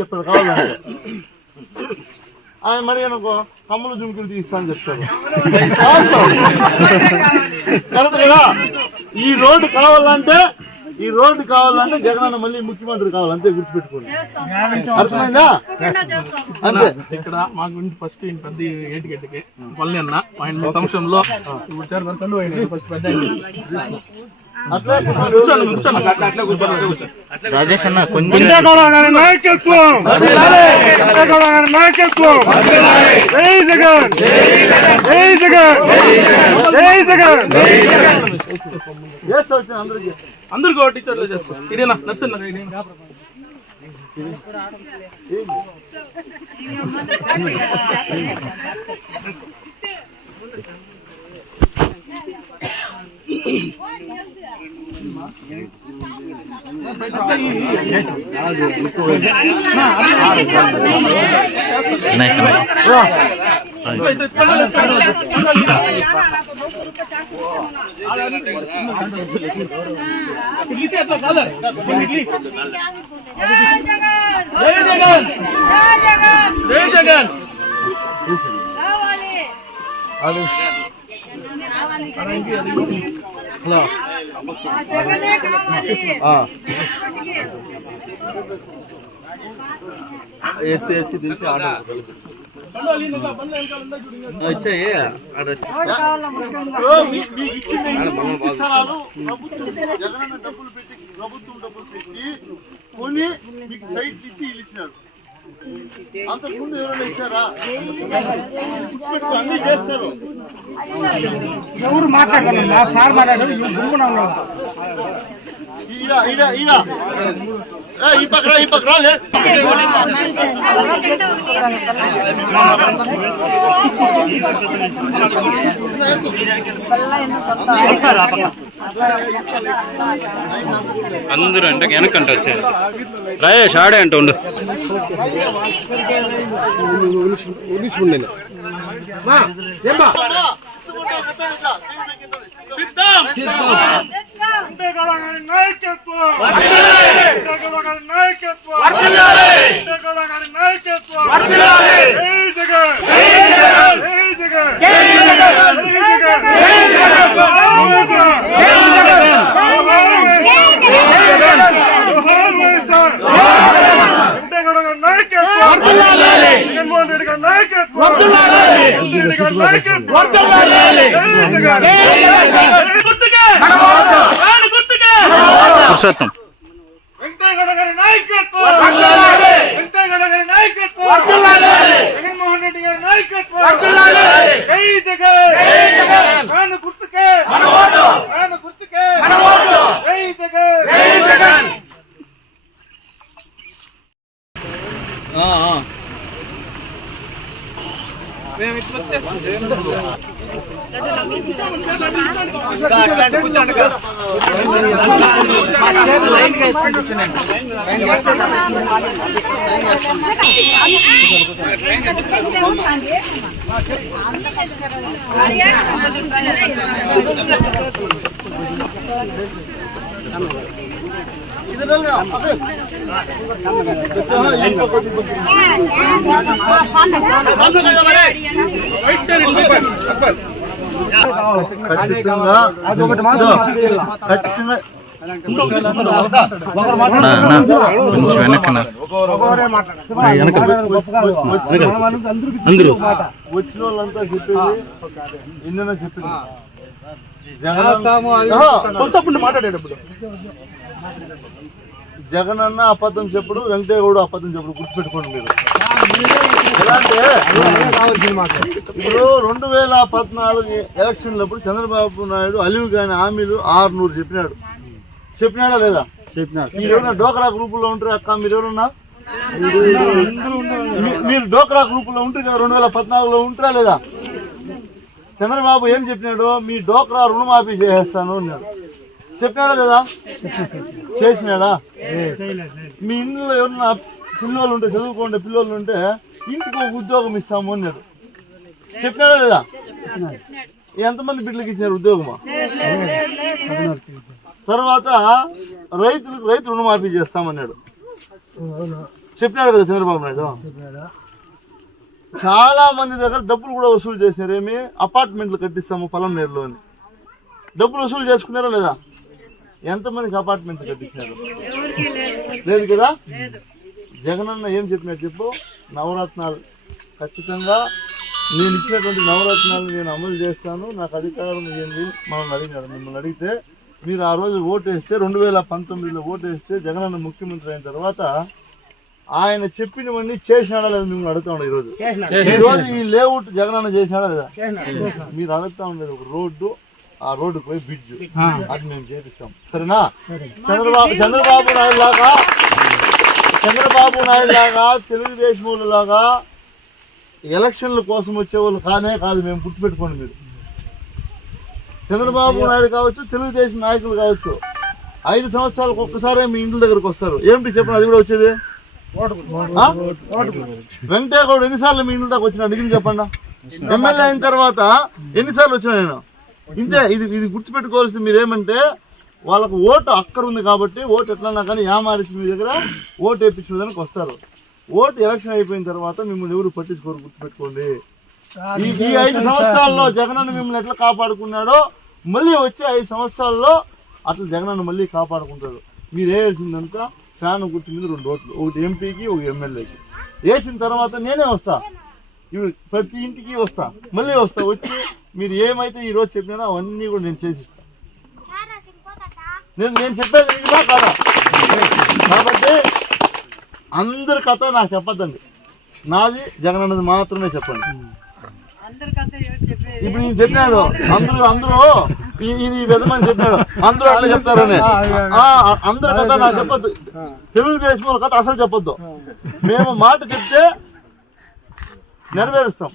చెప్తాడు కావాలంటే. ఆయన మరి అనుకో కమ్ములు జుంకులు తీస్తా అని చెప్తాడు. కరెక్ట్ కదా? ఈ రోడ్డు కావాలంటే జగనన్న మళ్ళీ ముఖ్యమంత్రి కావాలంతే గుర్తుపెట్టుకోండి. అర్థమైందా? అంతే. ఇక్కడ మాకు ఫస్ట్ పెద్ద ఏటికెట్టుకి పల్లె అన్న ఆయన సంవత్సరంలో ఫస్ట్ పెద్ద రాజేష్ అన్న కొంచెం అందరికి టీచర్లు చేస్తాం. ఇదేనా నర్సన్న తెలిసి ప్రభుత్వం డబ్బులు పెట్టి కొని మీకు సైట్స్ ఇచ్చి ఇల్లు ఇచ్చినారు. అంతకుముందు ఎవరైనా ఇచ్చారా? అన్ని చేస్తారు. ఎవరు మాట్లాడారు? సార్ మాట్లాడారు. ఈ పక్క రాలే. అందరూ అంటే వెనకంట వచ్చారు. రాయేష్ ఆడే అంట ఉండు. పురుషోత్తం జగన్మోహన్ రెడ్డి గారి నాయకత్వం. గుర్తుకే మేము కొంచెం వెనకన అందరూ వచ్చిన వాళ్ళంతా చెప్పేది ఎన్నైనా చెప్పింది. మాట్లాడేటప్పుడు జగనన్న అబద్ధం చెప్పుడు, వెంకటయ్య గౌడ అబద్ధం చెప్పుడు. గుర్తుపెట్టుకోండి మీరు. ఎలా అంటే ఇప్పుడు 2014 ఎలక్షన్లప్పుడు చంద్రబాబు నాయుడు అలివి కాని హామీలు 600 చెప్పినాడా లేదా? చెప్పినాడు. మీరెవరన్నా డోక్రా గ్రూపుల్లో ఉంటారు అక్క? మీరెవరన్నా మీరు డోక్రా గ్రూపుల్లో ఉంటారు కదా? 2014లో ఉంటారా లేదా? చంద్రబాబు ఏం చెప్పినాడు? మీ డోక్రా రుణమాఫీ చేసేస్తాను అన్నాడు. చెప్పినాడా లేదా? చేసినాడా? మీ ఇంట్లో ఎవరన్నా పిల్లలు ఉంటే, చదువుకోండి పిల్లలు ఉంటే ఇంటికి ఒక ఉద్యోగం ఇస్తాము అన్నాడు. చెప్పినాడా లేదా? ఎంతమంది బిడ్డలకి ఇచ్చినారు ఉద్యోగమా? తర్వాత రైతు రుణమాఫీ చేస్తామన్నాడు. చెప్పినాడు కదా చంద్రబాబు నాయుడు. చాలా మంది దగ్గర డబ్బులు కూడా వసూలు చేశారు. ఏమి అపార్ట్మెంట్లు కట్టిస్తాము పొలంనేరులో అని డబ్బులు వసూలు చేసుకున్నారా లేదా? ఎంతమందికి అపార్ట్మెంట్లు కట్టించినారు? లేదు కదా. జగనన్న ఏం చెప్పినట్టు చెప్పు, నవరత్నాలు ఖచ్చితంగా నేను ఇచ్చినటువంటి నవరత్నాలు నేను అమలు చేస్తాను, నాకు అధికారం ఇవ్వండి మనల్ని అడిగినాడు. మిమ్మల్ని అడిగితే మీరు ఆ రోజు ఓటు వేస్తే 2019లో ఓటు వేస్తే జగనన్న ముఖ్యమంత్రి అయిన తర్వాత ఆయన చెప్పినవన్నీ చేసినాడా లేదా మిమ్మల్ని అడుగుతా ఉండదు. ఈరోజు ఈ లేఅవుట్ జగనన్న చేసినాడా లేదా మీరు అడుగుతా ఉండేది. ఒక రోడ్డు, ఆ రోడ్డు పోయి బ్రిడ్జ్, అది మేము చేపిస్తాం. సరేనా? చంద్రబాబు నాయుడు లాగా తెలుగుదేశం వాళ్ళు లాగా ఎలక్షన్ల కోసం వచ్చేవాళ్ళు కాదు. మేము గుర్తుపెట్టుకోండి. మీరు చంద్రబాబు నాయుడు కావచ్చు, తెలుగుదేశం నాయకులు కావచ్చు, 5 సంవత్సరాలకు ఒక్కసారే మీ ఇంటి దగ్గరకు వస్తారు. ఏమిటి చెప్పండి, అది కూడా వచ్చేది. వెంకటేగౌడ ఎన్నిసార్లు మీ ఇంటి దాకా వచ్చినా అడిగింది చెప్పండి. ఎమ్మెల్యే అయిన తర్వాత ఎన్నిసార్లు వచ్చినా నేను ఇంతే. ఇది గుర్తుపెట్టుకోవాల్సింది. మీరేమంటే వాళ్ళకు ఓటు అక్కర ఉంది కాబట్టి ఓటు ఎట్లన్నా కానీ యామారిసి మీ దగ్గర ఓటు వేయించుకోవడానికి వస్తారు. ఓటు ఎలక్షన్ అయిపోయిన తర్వాత మిమ్మల్ని ఎవరు పట్టించుకోరు. గుర్తుపెట్టుకోండి. ఈ 5 సంవత్సరాల్లో జగనన్న మిమ్మల్ని ఎట్లా కాపాడుకున్నాడో మళ్ళీ వచ్చే 5 సంవత్సరాల్లో అట్లా జగనన్న మళ్ళీ కాపాడుకుంటాడు. మీరు వేయాల్సిందంతా ఫ్యాన్ గుర్తు మీద 2 ఓట్లు, ఒకటి ఎంపీకి, ఒక ఎమ్మెల్యేకి వేసిన తర్వాత నేనే వస్తా. ఇవి ప్రతి ఇంటికి వస్తా, మళ్ళీ వస్తా. వచ్చి మీరు ఏమైతే ఈరోజు చెప్పినారో అవన్నీ కూడా నేను చేసిస్తాను. నేను చెప్పేది నిజమా కాదా? కాబట్టి అందరి కథ నాకు చెప్పద్దండి. నాది జగనన్నది మాత్రమే చెప్పండి. ఇప్పుడు నేను చెప్పినాడు అందరూ ఇది విధమని చెప్పినాడు, అందరూ అట్లా చెప్తారని. అందరి కథ నాకు చెప్పొద్దు. తెలుగుదేశం వాళ్ళ కథ అసలు చెప్పొద్దు. మేము మాట చెప్తే నెరవేరుస్తాం.